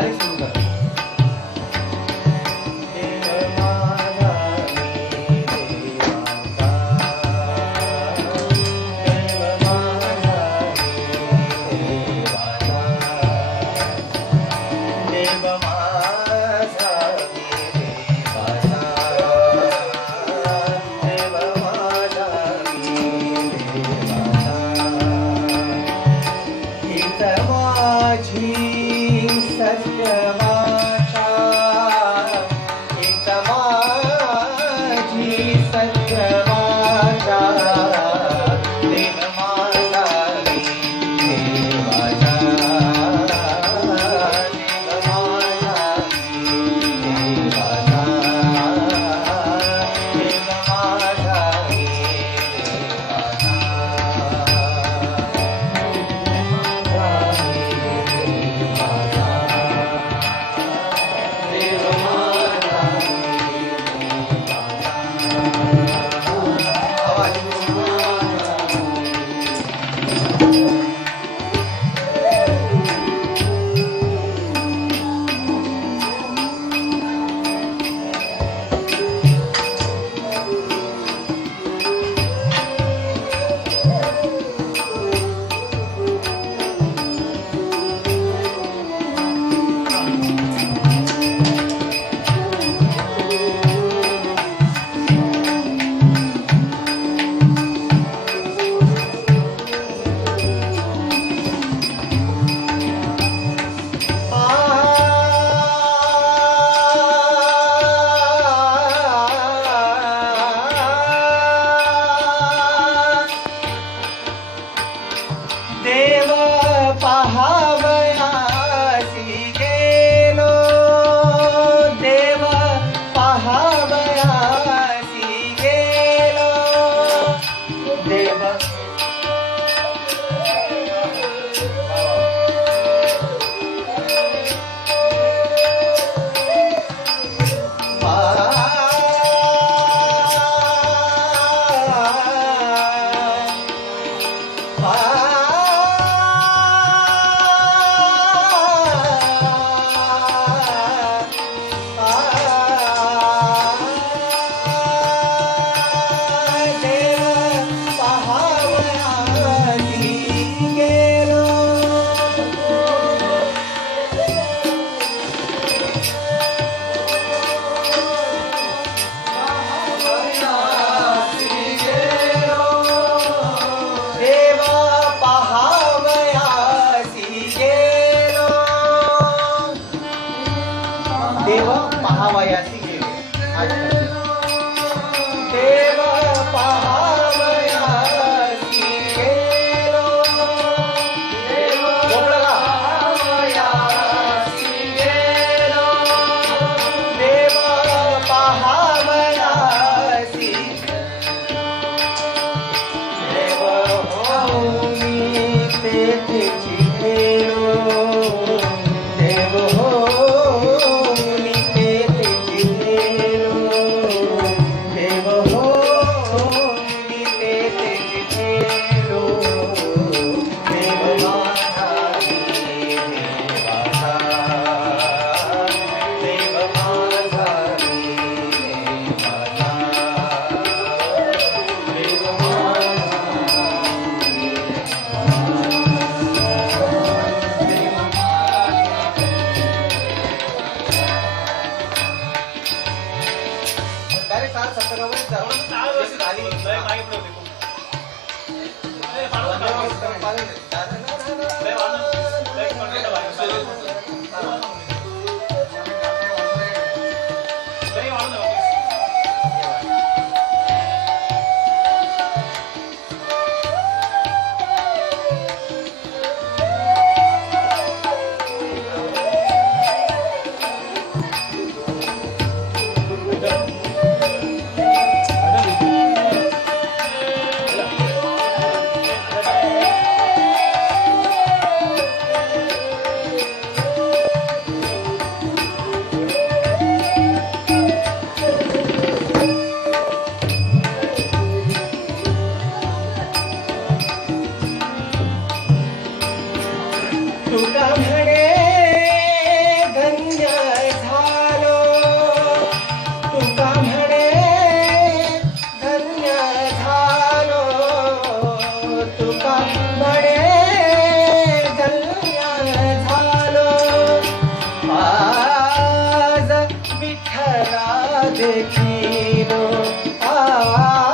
Sério, cara? Hawaiian. Sige. Ay, দেখিল। আ